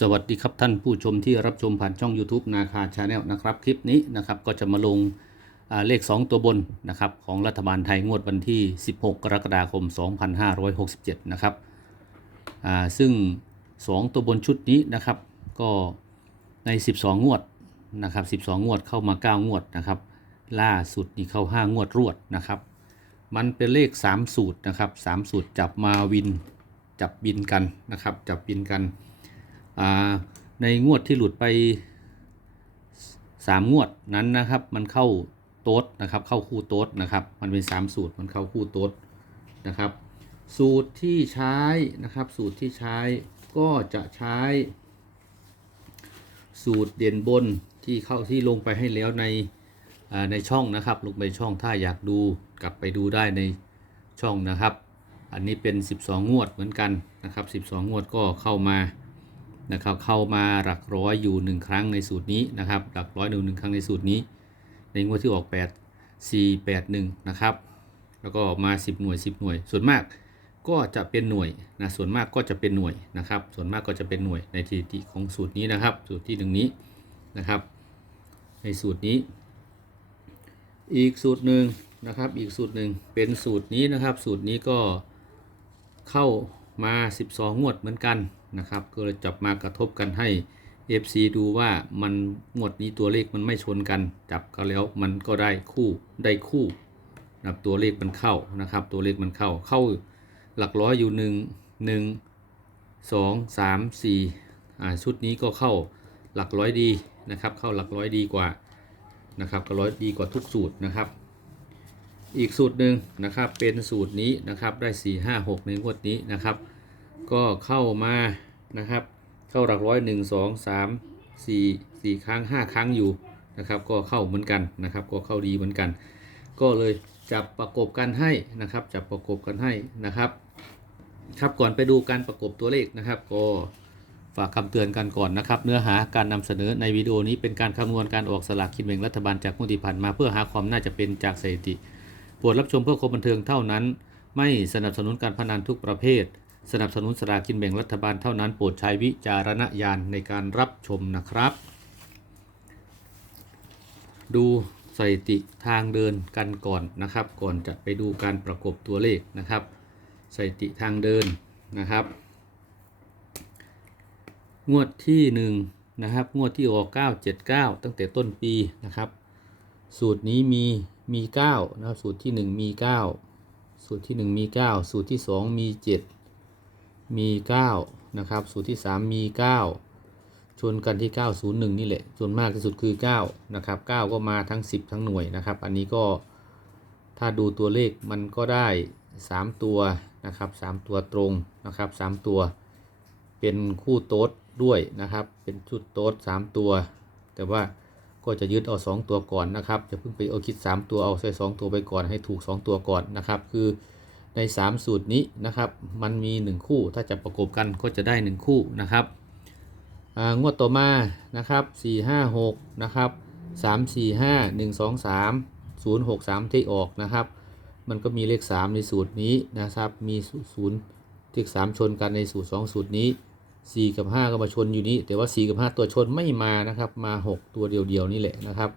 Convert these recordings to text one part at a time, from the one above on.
สวัสดีครับท่านผู้ชมที่รับชมผ่านช่อง YouTube นาคาชาแนลนะครับคลิปนี้นะครับก็จะมาลงาเลข 2 ตัวบนนะครับของรัฐบาลไทยงวดวันที่ 16 กรกฎาคม 2567 นะครับซึ่ง 2 ตัวบนชุดนี้นะครับก็ใน 12 งวดนะครับ12 งวดเข้ามา 9 งวดนะครับล่าสุดนี่เข้า 5 งวดรวดนะครับมันเป็นเลข 3 สูตรนะครับ3สูตรจับมาวินจับบินกันนะครับจับบินกัน ในงวดที่หลุดไป 3 งวดนั้นนะครับ มันเข้าโต๊ดนะครับ เข้าคู่โต๊ดนะครับ มันเป็น 3 สูตรมันเข้าคู่โต๊ดนะครับ สูตรที่ใช้นะครับ สูตรที่ใช้ก็จะใช้ สูตรเด่นบนที่เข้าที่ลงไปให้แล้วในในช่องนะครับ ลงไปช่องถ้าอยากดูกลับไปดูได้ในช่องนะครับ อันนี้เป็น 12 งวดเหมือนกันนะครับ 12 งวดก็เข้ามา นะครับเข้ามาหลักร้อยอยู่หนึ่งครั้งในสูตรนี้นะครับหลักร้อยหนึ่งหนึ่งครั้งในสูตรนี้ ในงวดที่ออก 8 4 8 1นะครับแล้วก็ออกมา 10 หน่วย 10 หน่วย ส่วนมากก็จะเป็นหน่วยนะส่วนมากก็จะเป็นหน่วยนะครับ ส่วนมากก็จะเป็นหน่วยในสถิติของสูตรนี้นะครับ สูตรที่หนึ่งนี้นะครับ ในสูตรนี้ อีกสูตรหนึ่งนะครับ อีกสูตรหนึ่งเป็นสูตรนี้นะครับ สูตรนี้ก็เข้ามา 12 งวดเหมือนกัน นะครับ ก็เลยจับมากระทบกันให้ FC ดูว่ามันงวดนี้ตัวเลขมันไม่ชนกัน จับกันแล้วมันก็ได้คู่ได้คู่นะครับตัวเลขมันเข้านะครับ ตัวเลขมันเข้าเข้าหลักร้อยอยู่1 1 2 3 4อ่าชุดนี้ก็เข้าหลักร้อยดีนะครับ เข้าหลักร้อยดีกว่านะครับก็ร้อยดีกว่าทุกสูตรนะครับ อีกสูตรหนึ่งนะครับเป็นสูตรนี้นะครับได้ 4 5 6 ในงวดนี้นะครับ ก็เข้ามา นะครับ เข้าหลักร้อยหนึ่งสองสามสี่สี่ครั้งห้าครั้งอยู่นะครับ ก็เข้าเหมือนกันนะครับ ก็เข้าดีเหมือนกัน ก็เลยจับประกบกันให้นะครับ จับประกบกันให้นะครับ ครับก่อนไปดูการประกบตัวเลขนะครับ ก็ฝากคำเตือนกันก่อนนะครับ เนื้อหาการนำเสนอในวิดีโอนี้เป็นการคำนวณการออกสลากกินแบ่งรัฐบาลจากงวดที่ผ่านมาเพื่อหาความน่าจะเป็นจากสถิติโปรดรับชมเพื่อความบันเทิงเท่านั้น ไม่สนับสนุนการพนันทุกประเภท สนับสนุนสลากกินแบ่งรัฐบาลเท่านั้นโปรดใช้วิจารณญาณในการรับชมนะครับ ดูสถิติทางเดินกันก่อนนะครับ ก่อนจะไปดูการประกบตัวเลขนะครับสถิติทางเดินนะครับ งวดที่ 1 นะครับ งวดที่ออก979 ตั้งแต่ต้นปีนะครับ สูตรนี้มีมี9นะครับสูตรที่ 1 มี 9 สูตรที่ 1 มี 9 สูตรที่ 2 มี 7 มี9นะครับสูตรที่ 3 มี 9 ชนกันที่ 901 นี่แหละ ส่วนมากที่สุดคือ 9 นะครับ 9 ก็มาทั้ง 10 ทั้งหน่วยนะครับ อันนี้ก็ถ้าดูตัวเลขมันก็ได้ 3 ตัวนะครับ 3 ตัวตรงนะครับ 3 ตัว เป็นคู่โต๊ดด้วยนะครับ เป็นชุดโต๊ด3ตัว แต่ว่าก็จะยึดเอา 2 ตัวก่อนนะครับ จะเพิ่งไปเอาคิด 3 ตัวเอาใส่2ตัวไปก่อนให้ถูก 2 ตัวก่อนนะครับ คือ ใน 3 สูตรนี้นะครับ มันมี 1 คู่ ถ้าจะประกบกันก็จะได้ 1 คู่นะครับอ่างวดต่อมานะครับ4 5 6นะครับ3 4 5 1 2 3 0 6 3 ที่ออกนะครับ มันก็มีเลข 3 ในสูตรนี้นะครับ มี0เลข3ชนกันในสูตร 2 สูตรนี้ 4 กับ 5 ก็มาชนอยู่นี้ แต่ว่า 4 กับ 5 ตัวชนไม่มานะครับ มา 6 ตัวเดียวๆนี่แหละนะครับ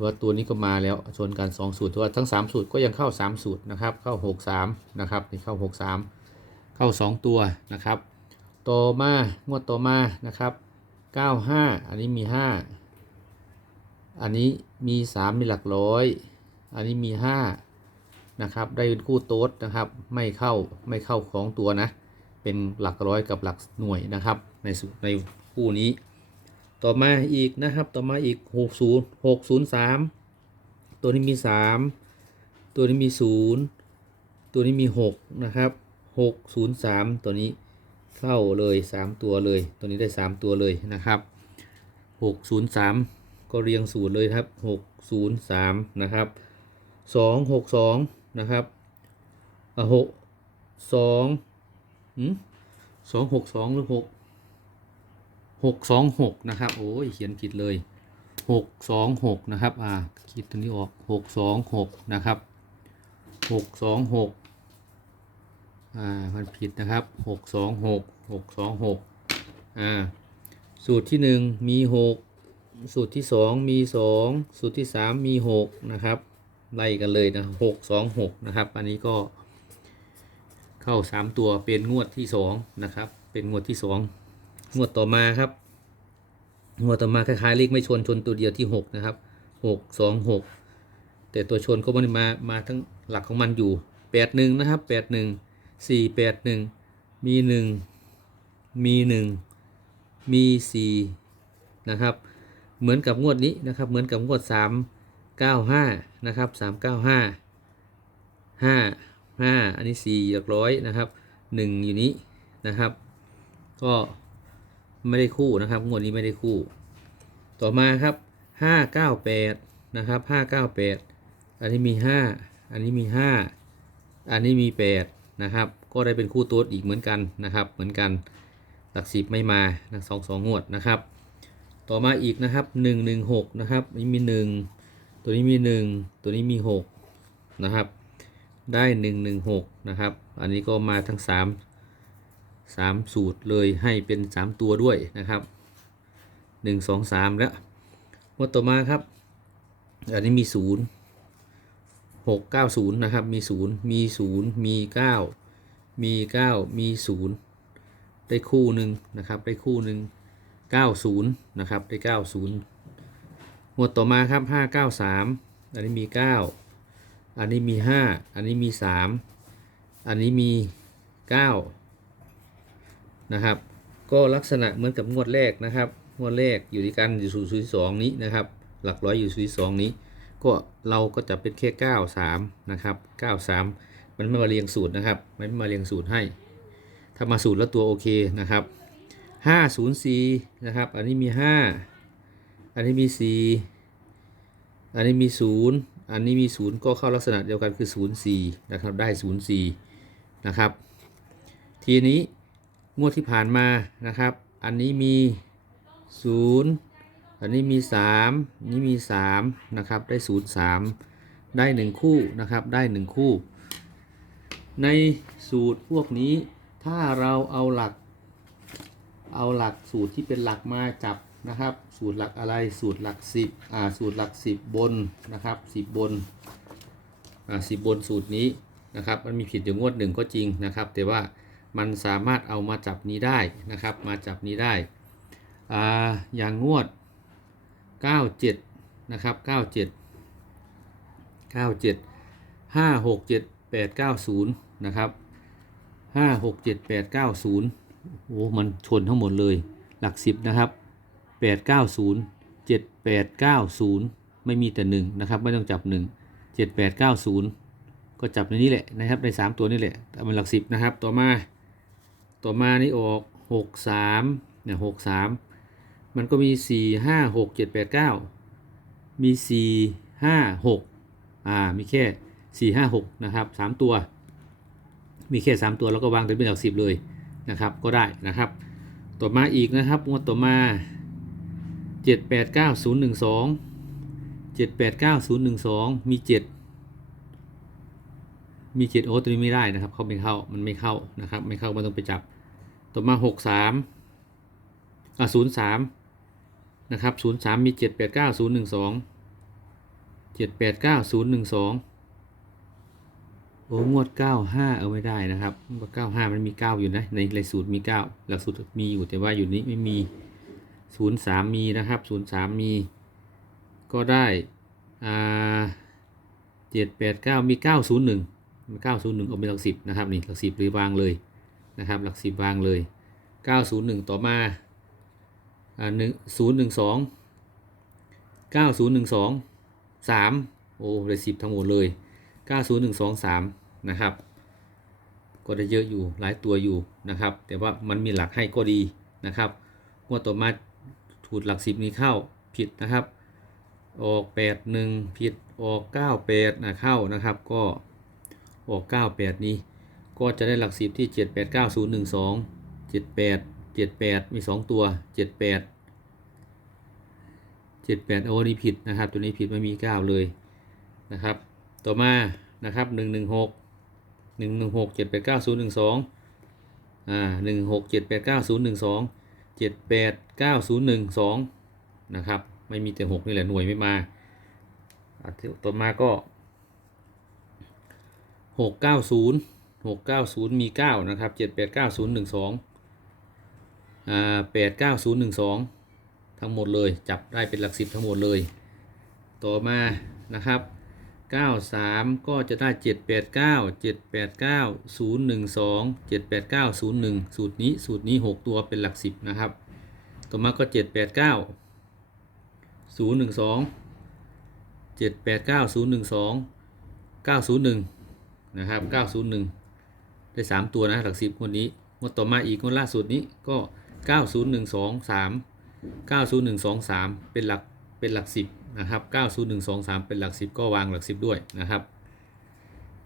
ว่าตัวนี้ก็มาแล้วชนกัน 2 สูตรแต่ว่าทั้ง 3 สูตรก็ยังเข้า 3 สูตรนะครับ เข้า 6 3 นะครับนี่เข้า 6 3 เข้า 2 ตัวนะครับ ต่อมางวดต่อมานะครับ 9 5 อันนี้มี 5 อันนี้มี 3 มีหลักร้อย อันนี้มี 5 นะครับ ได้เป็นคู่โต๊ดนะครับ ไม่เข้าไม่เข้าของตัวนะ เป็นหลักร้อยกับหลักหน่วยนะครับ ในสูในคู่นี้ ต่อมาอีกนะครับ ต่อมาอีก 60 603 ตัวนี้มี 3 ตัวนี้มี 0 ตัวนี้มี 6 นะครับ 603 ตัวนี้เข้าเลย 3 ตัวเลย ตัวนี้ได้ 3 ตัวเลยนะครับ 603 ก็เรียงสูตรเลยครับ 603 นะครับ 262 นะครับอะ6 2สองหกสองหรือหก หกสองหกนะครับ โอ้ยเขียนผิดเลยหกสองหกนะครับอ่าคิดตัวนี้ออกหกสองหกนะครับหกสองหกอ่ามันผิดนะครับหกสองหกหกสองหกอ่าสูตรที่หนึ่งมีหกสูตรที่สองมีสองสูตรที่สามมีหกนะครับไล่กันเลยนะหกสองหกนะครับ อันนี้ก็เข้าสามตัวเป็นงวดที่สองนะครับ เป็นงวดที่สอง งวดต่อมาครับ งวดต่อมาคล้ายๆเลขไม่ชนชนตัวเดียวที่หกนะครับหกสองหกแต่ตัวชนก็มันมามาทั้งหลักของมันอยู่แปดหนึ่งนะครับแปดหนึ่งสี่แปดหนึ่งมีหนึ่งมีหนึ่งมีสี่นะครับ เหมือนกับงวดนี้นะครับ เหมือนกับงวดสามเก้าห้านะครับสามเก้าห้าห้าห้าอันนี้สี่หลักร้อยนะครับหนึ่งอยู่นี้นะครับ ก็ ไม่ได้คู่นะครับ งวดนี้ไม่ได้คู่ ต่อมาครับห้าเก้าแปดนะครับห้าเก้าแปดอันนี้มีห้าอันนี้มีห้าอันนี้มีแปดนะครับ ก็ได้เป็นคู่ตัวอีกเหมือนกันนะครับ เหมือนกันหลักสิบไม่มานะสองสองงวดนะครับ ต่อมาอีกนะครับหนึ่งหนึ่งหกนะครับนี่มีหนึ่งตัวนี้มีหนึ่งตัวนี้มีหกนะครับ ได้หนึ่งหนึ่งหกนะครับ อันนี้ก็มาทั้งสาม สามสูตรเลยให้เป็นสามตัวด้วยนะครับหนึ่งสองสามแล้วงวดต่อมาครับ อันนี้มีศูนย์หกเก้าศูนย์นะครับ มีศูนย์มีศูนย์มีเก้ามีเก้ามีศูนย์ได้คู่หนึ่งนะครับ ได้คู่หนึ่งเก้าศูนย์นะครับ ได้เก้าศูนย์งวดต่อมาครับห้าเก้าสามอันนี้มีเก้าอันนี้มีห้าอันนี้มีสามอันนี้มีเก้า นะครับ ก็ลักษณะเหมือนกับงวดแรกนะครับ งวดแรกอยู่ที่กันอยู่สูตรที่สองนี้นะครับ หลักร้อยอยู่สูตรที่สองนี้ ก็เราก็จะเป็นแค่เก้าสามนะครับเก้าสามมันไม่มาเรียงสูตรนะครับ มันไม่มาเรียงสูตรให้ ถ้ามาสูตรแล้วตัวโอเคนะครับห้าศูนย์สี่นะครับ อันนี้มีห้าอันนี้มีสี่อันนี้มีศูนย์อันนี้มีศูนย์ก็เข้าลักษณะเดียวกันคือศูนย์สี่นะครับ ได้ศูนย์สี่นะครับ ทีนี้ งวดที่ผ่านมานะครับ อันนี้มีศูนย์อันนี้มีสามนี้มีสามนะครับ ได้ศูนย์สามได้หนึ่งคู่นะครับ ได้หนึ่งคู่ ในสูตรพวกนี้ถ้าเราเอาหลัก เอาหลักสูตรที่เป็นหลักมาจับนะครับ สูตรหลักอะไร สูตรหลักสิบอ่า สูตรหลักสิบบนนะครับสิบบน อ่าสิบบนสูตรนี้นะครับ มันมีผิดอยู่งวดหนึ่งก็จริงนะครับ แต่ว่า มันสามารถเอามาจับนี้ได้นะครับ มาจับนี้ได้ออย่างงวด 97 นะครับ 97 97 5 6 7 8 9 0 นะครับ 5 6 7 8 9 0 โอ้ มันชนทั้งหมดเลยหลัก 10 นะครับ 8 9 0 7 8 9 0 ไม่มีแต่ 1 นะครับ ไม่ต้องจับ 1 7 8 9 0 ก็จับในนี้แหละนะครับ ใน 3 ตัวนี่แหละแต่มันหลัก 10 นะครับ ต่อมา ต่อมานี่ออก 6 3เนี่ย6 3 มันก็มี 4 5 6 7 8 9 มี 4 5 6อ่ามีแค่ 4 5 6 นะครับ 3 ตัว มีแค่ 3 ตัวแล้วก็วางเป็นหลัก10เลยนะครับก็ได้นะครับ ต่อมาอีกนะครับงวดต่อมา 7 8 9 0 1 2 7 8 9 0 1 2 มี 7 มี7โอ้ตัวนี้ไม่ได้นะครับ เขาไม่เข้ามันไม่เข้านะครับ ไม่เข้ามันต้องไปจับ ต่อมา 6 3อ่า0 3 นะครับ 0 3 มี 7 8 9 0 1 2 7 8 9 0 1 2 โอ้ งวด 95 เอาไม่ได้นะครับงวด95 มันมี 9 อยู่นะ ในในสูตรมี 9 หลักสูตรมีอยู่แต่ว่าอยู่นี้ไม่มี 03 มีนะครับ 03 มี ก็ได้อ่า789 มี 901มี901เอาเป็นหลัก10นะครับนี่หลัก10หรือวางเลย นะครับ หลัก10วางเลย 901 ต่อมาอ่าหนึ่งศูนย์หนึ่งสองเก้าศูนย์หนึ่งสองสามโอ้ได้สิบทั้งหมดเลยเก้าศูนย์หนึ่งสองสามนะครับ ก็ได้เยอะอยู่หลายตัวอยู่นะครับ แต่ว่ามันมีหลักให้ก็ดีนะครับงวดต่อมาถูดหลักสิบนี้เข้าผิดนะครับ ออกแปดหนึ่งผิดออกเก้าแปดนะเข้านะครับ ก็ออกเก้าแปดนี้ ก็จะได้หลักสิบที่เจ็ดแปดเก้าศูนย์หนึ่งสองเจ็ดแปดเจ็ดแปดมีสองตัวเจ็ดแปดเจ็ดแปดโอ้นี่ผิดนะครับ ตัวนี้ผิดไม่มีเก้าเลยนะครับ ต่อมานะครับหนึ่งหนึ่งหกหนึ่งหนึ่งหกเจ็ดแปดเก้าศูนย์หนึ่งสองอ่าหนึ่งหกเจ็ดแปดเก้าศูนย์หนึ่งสองเจ็ดแปดเก้าศูนย์หนึ่งสองนะครับ ไม่มีแต่หกนี่แหละหน่วยไม่มาอะต่อมาก็หกเก้าศูนย์ หกเก้าศูนย์มีเก้านะครับเจ็ดแปดเก้าศูนย์หนึ่งสองอ่าแปดเก้าศูนย์หนึ่งสองทั้งหมดเลยจับได้เป็นหลักสิบทั้งหมดเลย ต่อมานะครับ 93 ก็จะได้ 789 789 012 789 01 สูตรนี้สูตรนี้ 6 ตัวเป็นหลัก 10 นะครับ ต่อมาก็ 789 012 789 012 901 นะครับ 901 ได้ 3 ตัวนะหลัก10งวดนี้งวดต่อมาอีกงวดล่าสุดนี้ก็ 90123 90123 เป็นหลักเป็นหลัก 10นะครับ90123 เป็นหลัก 10 ก็วางหลัก 10 ด้วยนะครับ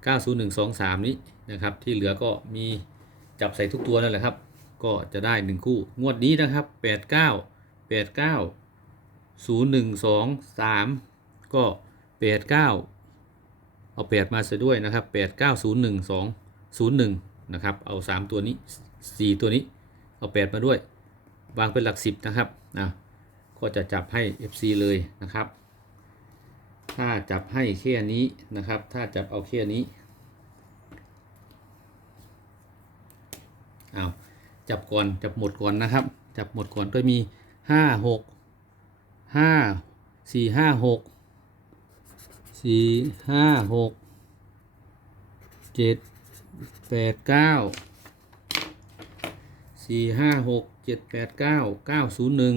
90123 นี้นะครับที่เหลือก็มีจับใส่ทุกตัวนั่นแหละครับ ก็จะได้ 1 คู่งวดนี้นะครับ 89 89 0123 ก็ 89 เอา8มาซะด้วยนะครับ 8901 2 01นะครับเอา 3 ตัวนี้ 4 ตัวนี้เอา 8 มาด้วย วางเป็นหลัก 10 นะครับนะก็จะจับให้ FC เลยนะครับ ถ้าจับให้แค่นี้นะครับ ถ้าจับเอาแค่นี้เอาจับก่อนจับหมดก่อนนะครับ จับหมดก่อนก็มี 5 6 5 4 5 6 4 5 6 7 แปดเก้าสี่ห้าหกเจ็ดแปดเก้าเก้าศูนย์หนึ่ง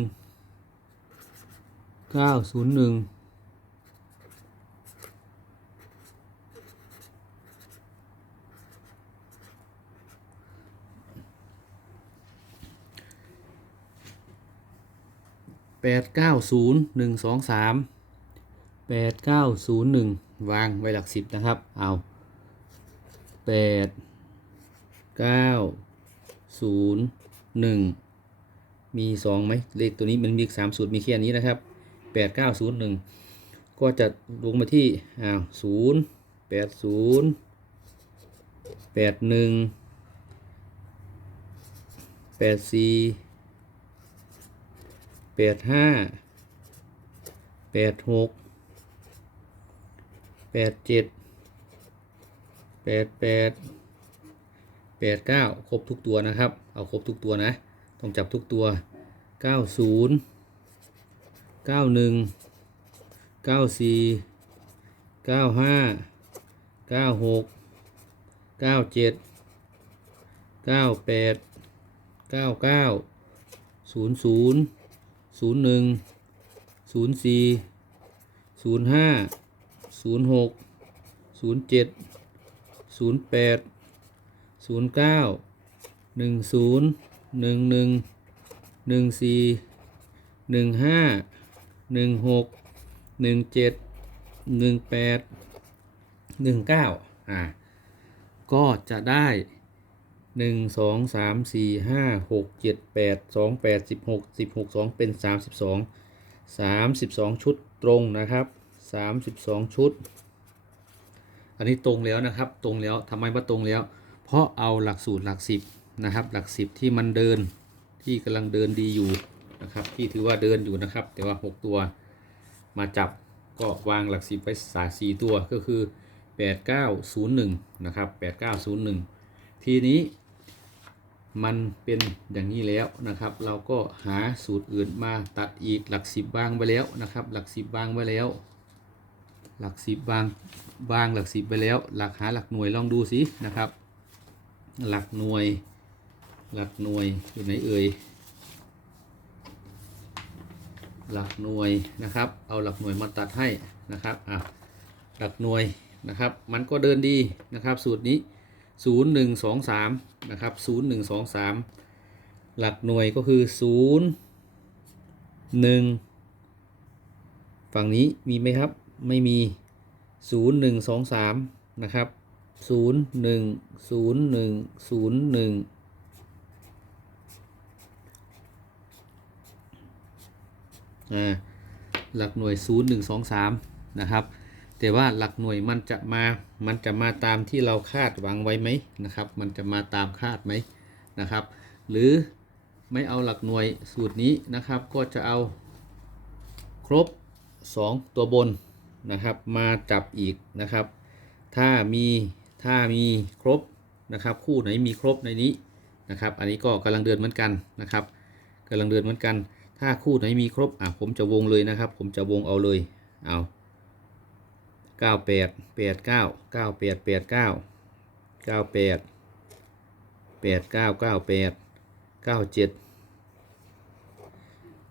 เก้าศูนย์หนึ่งแปดเก้าศูนย์หนึ่งสองสามแปดเก้าศูนย์หนึ่งวางไว้หลักสิบนะครับ เอา แปดเก้าศูนย์หนึ่งมีสองไหมเลขตัวนี้มันมีสามสูตรมีแค่นี้นะครับแปดเก้าศูนย์หนึ่งก็จะลงมาที่อ้าวศูนย์แปดศูนย์แปดหนึ่งแปดสี่แปดห้าแปดหกแปดเจ็ด แปดแปดแปดเก้าครบทุกตัวนะครับ เอาครบทุกตัวนะ ต้องจับทุกตัวเก้าศูนย์เก้าหนึ่งเก้าสี่เก้าห้าเก้าหกเก้าเจ็ดเก้าแปดเก้าเก้าศูนย์ศูนย์ศูนย์หนึ่งศูนย์สี่ศูนย์ห้าศูนย์หกศูนย์เจ็ด ศูนย์แปดศูนย์เก้าหนึ่งศูนย์หนึ่งหนึ่งหนึ่งสี่หนึ่งห้าหนึ่งหกหนึ่งเจ็ดหนึ่งแปดหนึ่งเก้าอ่าก็จะได้หนึ่งสองสามสี่ห้าหกเจ็ดแปดสองแปดสิบหกสิบหกสองเป็นสามสิบสองสามสิบสองชุดตรงนะครับสามสิบสองชุด อันนี้ตรงแล้วนะครับ ตรงแล้วทำไมว่าตรงแล้ว เพราะเอาหลักสูตรหลักสิบนะครับ หลักสิบที่มันเดินที่กำลังเดินดีอยู่นะครับ ที่ถือว่าเดินอยู่นะครับ แต่ว่าหกตัวมาจับก็วางหลักสิบไว้สายสี่ตัวก็คือแปดเก้าศูนย์หนึ่งนะครับแปดเก้าศูนย์หนึ่งทีนี้มันเป็นอย่างนี้แล้วนะครับ เราก็หาสูตรอื่นมาตัดอีกหลักสิบวางไว้แล้วนะครับ หลักสิบวางไว้แล้ว หลักสิบวางวางหลักสิบไปแล้ว หลักหาหลักหน่วยลองดูสินะครับ หลักหน่วย หลักหน่วยอยู่ไหนเอ่ยหลักหน่วยนะครับ เอาหลักหน่วยมาตัดให้นะครับอะหลักหน่วยนะครับ มันก็เดินดีนะครับ สูตรนี้ศูนย์หนึ่งสองสามนะครับศูนย์หนึ่งสองสามหลักหน่วยก็คือศูนย์หนึ่งฝั่งนี้มีไหมครับ ไม่มีศูนย์หนึ่งสองสามนะครับศูนย์หนึ่งศูนย์หนึ่งศูนย์หนึ่งอ่หลักหน่วยศูนย์หนึ่งสองสามนะครับ แต่ว่าหลักหน่วยมันจะมา มันจะมาตามที่เราคาดหวังไว้ไหมนะครับ มันจะมาตามคาดไหมนะครับ หรือไม่เอาหลักหน่วยสูตรนี้นะครับ ก็จะเอาครบ 2 ตัวบน นะครับ มาจับอีกนะครับ ถ้ามีถ้ามีครบนะครับ คู่ไหนมีครบในนี้นะครับ อันนี้ก็กำลังเดินเหมือนกันนะครับกำลังเดินเหมือนกัน ถ้าคู่ไหนมีครบอะผมจะวงเลยนะครับ ผมจะวงเอาเลยเอา98 89 98 89 98 89 98 97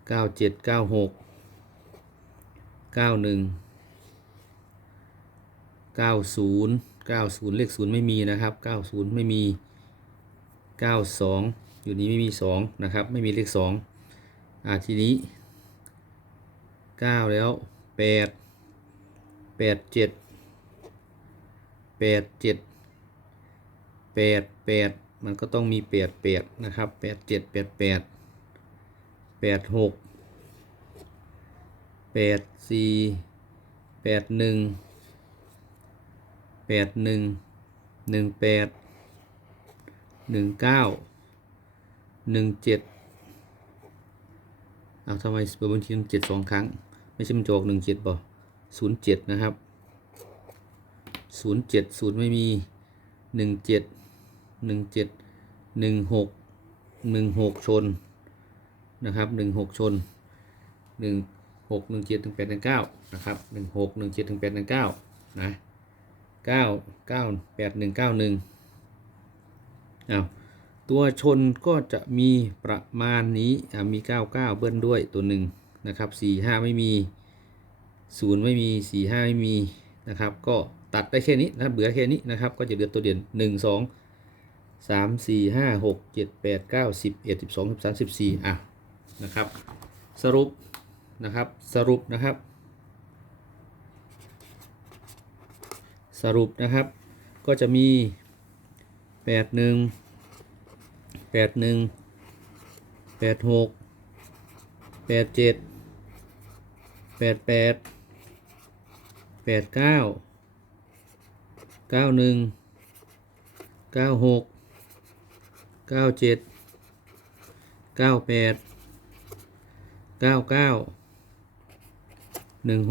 97 96 91 90 90 เลข0ไม่มีนะครับ 90 ไม่มี 92 อยู่นี้ไม่มี 2 นะครับ ไม่มีเลข2อ่าทีนี้ 9 แล้ว 8 8 7 8 7 8 8 มันก็ต้องมี 8 8 นะครับ 8 7 8 8 8 6 8 4 8 1 8 1 1 8 1 9 1 7เอาทำไมเบอร์บัญชีเจ็ดสองครั้ง ไม่ใช่มันจะออกหนึ่งเจ็ดป่ะศูนย์เจ็ดนะครับศูนย์เจ็ดศูนย์ไม่มีหนึ่งเจ็ดหนึ่งเจ็ดหนึ่งหกหนึ่งหกชนนะครับหนึ่งหกชนหนึ่งหกหนึ่งเจ็ดถึงแปดถึงเก้านะครับหนึ่งหกหนึ่งเจ็ดถึงแปดถึงเก้านะ เก้าเก้าแปดหนึ่งเก้าหนึ่งอ้าวตัวชนก็จะมีประมาณนี้อะมี99เก้าเบิ้ลด้วยตัวหนึ่งนะครับ45ไม่มี0ไม่มี45ไม่มีนะครับ ก็ตัดได้แค่นี้นะครับเหลือแค่นี้นะครับ ก็จะเหลือตัวเด่น1 2 3 4 5 6 7 8 9 10 11 12 13 14อะนะครับ สรุปนะครับ สรุปนะครับสรุปนะครับก็จะมี81แปนึ่งแปดหกแปดเจ็ดแปดแปดแปดเก้าเก้าหนึ่งเก้าหกเก้าเจ็ดเก้าแปดเก้าเก้าหนึ่ง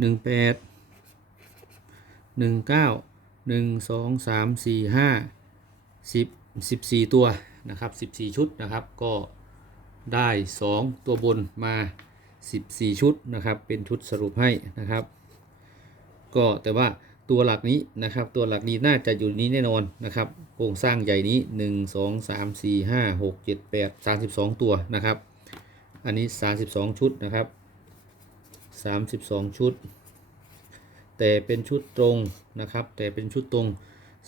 หนึ่งเจ็ดหนึ่งแปดหนึ่งเก้าหนึ่งสองสามสี่ห้าสิบสิบสี่ตัวนะครับสิบสี่ชุดนะครับ ก็ได้สองตัวบนมาสิบสี่ชุดนะครับ เป็นชุดสรุปให้นะครับ ก็แต่ว่าตัวหลักนี้นะครับ ตัวหลักนี้น่าจะอยู่นี้แน่นอนนะครับ โครงสร้างใหญ่นี้หนึ่งสองสามสี่ห้าหกเจ็ดแปดสามสิบสองตัวนะครับ อันนี้สามสิบสองชุดนะครับ สามสิบสองชุด แต่เป็นชุดตรงนะครับ แต่เป็นชุดตรง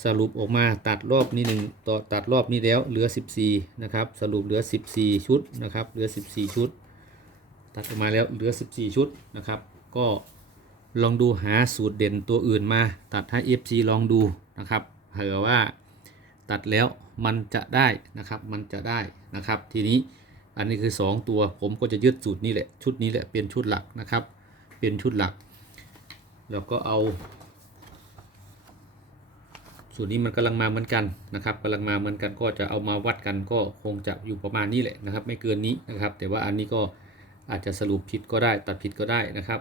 สรุปออกมาตัดรอบนี้หนึ่งต่อตัดรอบนี้แล้วเหลือ 14 นะครับ สรุปเหลือ 14 ชุดนะครับ เหลือ 14 ชุด ตัดออกมาแล้วเหลือ 14 ชุดนะครับ ก็ลองดูหาสูตรเด่นตัวอื่นมา ตัดให้ FC ลองดูนะครับเผื่อว่าตัดแล้วมันจะได้นะครับ มันจะได้นะครับ ทีนี้อันนี้คือ 2 ตัวผมก็จะยึดสูตรนี้แหละ ชุดนี้แหละเป็นชุดหลักนะครับ เป็นชุดหลัก แล้วก็เอาสูตรนี้มันกำลังมาเหมือนกันนะครับกำลังมาเหมือนกันก็จะเอามาวัดกันก็คงจะอยู่ประมาณนี้แหละนะครับ ไม่เกินนี้นะครับ แต่ว่าอันนี้ก็อาจจะสรุปผิดก็ได้ตัดผิดก็ได้นะครับ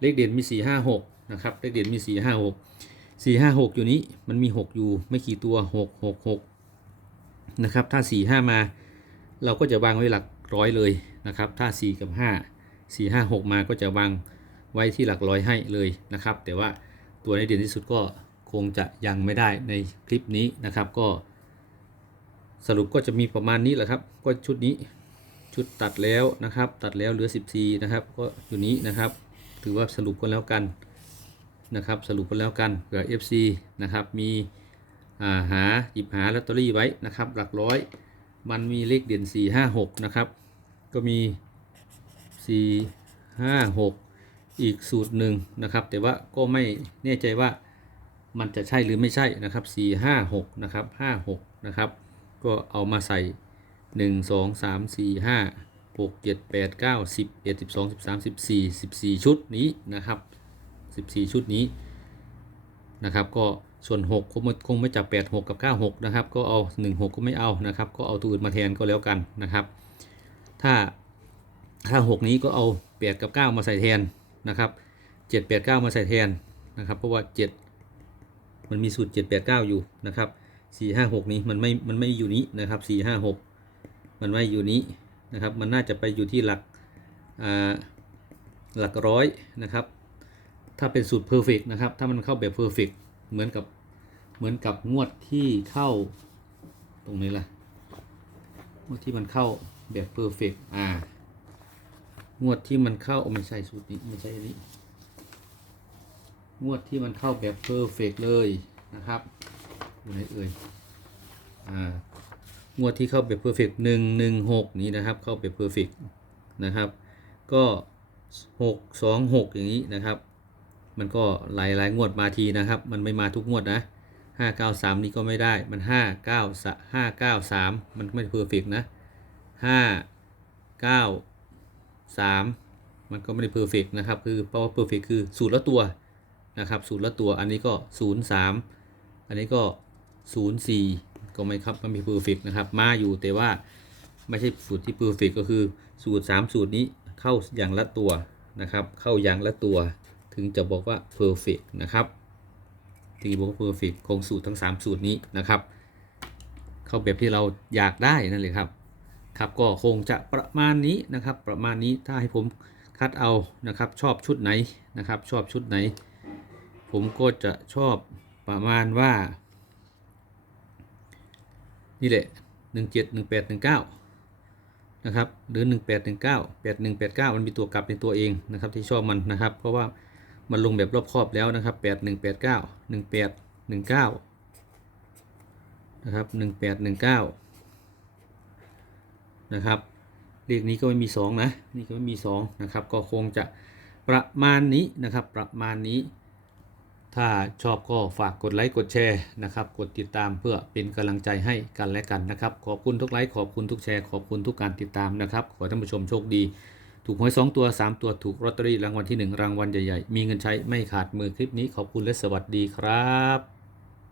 เลขเด่นมี 4 5 6นะครับเลขเด่นมี 4 5 6 4 5 6 อยู่นี้มันมี 6 อยู่ไม่กี่ตัว 6 6 6นะครับถ้า 4 5 มา เราก็จะวางไว้หลักร้อยเลยนะครับถ้า 4 กับ 5 4 5 6 มาก็จะวาง ไว้ที่หลักร้อยให้เลยนะครับ แต่ว่าตัวในเด่นที่สุดก็คงจะยังไม่ได้ในคลิปนี้นะครับ ก็ สรุปก็จะมีประมาณนี้แหละครับ ก็ชุดนี้ชุดตัดแล้วนะครับ ตัดแล้วเหลือ 14 นะครับ ก็อยู่นี้นะครับ ถือว่าสรุปกันแล้วกันนะครับ สรุปกันแล้วกันเผื่อ FC นะครับมีาหาหยิบหาลอตเตอรี่ไว้นะครับ หลักร้อย มันมีเลขเด่น 4 5 6 นะครับ ก็มี 4 5 6 อีกสูตรหนึ่งนะครับ แต่ว่าก็ไม่แน่ใจว่ามันจะใช่หรือไม่ใช่นะครับ4 5 6นะครับ5 6นะครับ ก็เอามาใส่ 1 2 3 4 5 6 7 8 9 10 11 12 13 14 14 ชุดนี้นะครับ 14 ชุดนี้นะครับ ก็ส่วน 6 คงไม่คงไม่จับ 8 6 กับ 9 6 นะครับ ก็เอา 1 6 ก็ไม่เอานะครับ ก็เอาตัวอื่นมาแทนก็แล้วกันนะครับ ถ้าถ้า 6 นี้ก็เอา 8 กับ 9 มาใส่แทน นะครับ7 8 9มาใส่แทนนะครับ เพราะว่า7มันมีสูตร7 8 9อยู่นะครับ4 5 6นี้มันไม่มันไม่อยู่นี้นะครับ4 5 6มันไม่อยู่นี้นะครับมันน่าจะไปอยู่ที่หลักหลักร้อยนะครับ ถ้าเป็นสูตร perfect นะครับ ถ้ามันเข้าแบบ perfect เหมือนกับเหมือนกับงวดที่เข้าตรงนี้ล่ะงวดที่มันเข้าแบบ perfect อ่า งวดที่มันเข้าโอ้ไม่ใช่สูตรนี้ไม่ใช่อันนี้งวดที่มันเข้าแบบ perfect เลยนะครับอยู่ไหนเอ่ยอ่างวดที่เข้าแบบ perfect หนึ่งหนึ่งหกนี้นะครับ เข้าแบบ perfect นะครับ ก็หกสองหกอย่างนี้นะครับ มันก็หลายหลายงวดมาทีนะครับ มันไม่มาทุกงวดนะห้าเก้าสามนี่ก็ไม่ได้มันห้าเก้าห้าเก้าสามมันไม่เพอร์เฟกนะห้าเก้า สามมันก็ไม่ได้เพอร์เฟกนะครับ คือเพราะว่าเพอร์เฟกคือสูตรละตัวนะครับสูตรละตัวอันนี้ก็ศูนย์สามอันนี้ก็ศูนย์สี่ก็ไม่ครับมันมีเพอร์เฟกนะครับ มาอยู่แต่ว่าไม่ใช่สูตรที่เพอร์เฟกก็คือสูตรสามสูตรนี้เข้าอย่างละตัวนะครับ เข้าอย่างละตัว ถึงจะบอกว่า perfect นะครับถึงบอกว่า perfect คงสูตรทั้ง 3 สูตรนี้นะครับ เข้าแบบที่เราอยากได้นั่นเลยครับ ครับก็คงจะประมาณนี้นะครับ ประมาณนี้ถ้าให้ผมคัดเอานะครับ ชอบชุดไหนนะครับ ชอบชุดไหน ผมก็จะชอบประมาณว่า นี่แหละ 17 18 19 นะครับ หรือ 1819 8189 มันมีตัวกลับในตัวเองนะครับ ที่ชอบมันนะครับ เพราะว่ามันลงแบบรอบครอบแล้วนะครับ 8189 1819 นะครับ 1819 นะครับเลขนี้ก็ไม่มี 2 นะ นี่ก็ไม่มี 2 นะครับ ก็คงจะประมาณนี้นะครับ ประมาณนี้ ถ้าชอบก็ฝากกดไลค์กดแชร์นะครับ กดติดตามเพื่อเป็นกำลังใจให้กันและกันนะครับ ขอบคุณทุกไลค์ขอบคุณทุกแชร์ขอบคุณทุกการติดตามนะครับ ขอให้ท่านผู้ชมโชคดี ถูกหวย 2 ตัว 3 ตัวถูกลอตเตอรี่รางวัลที่ 1 รางวัลใหญ่ๆ มีเงินใช้ไม่ขาดมือคลิปนี้ขอบคุณและสวัสดีครับ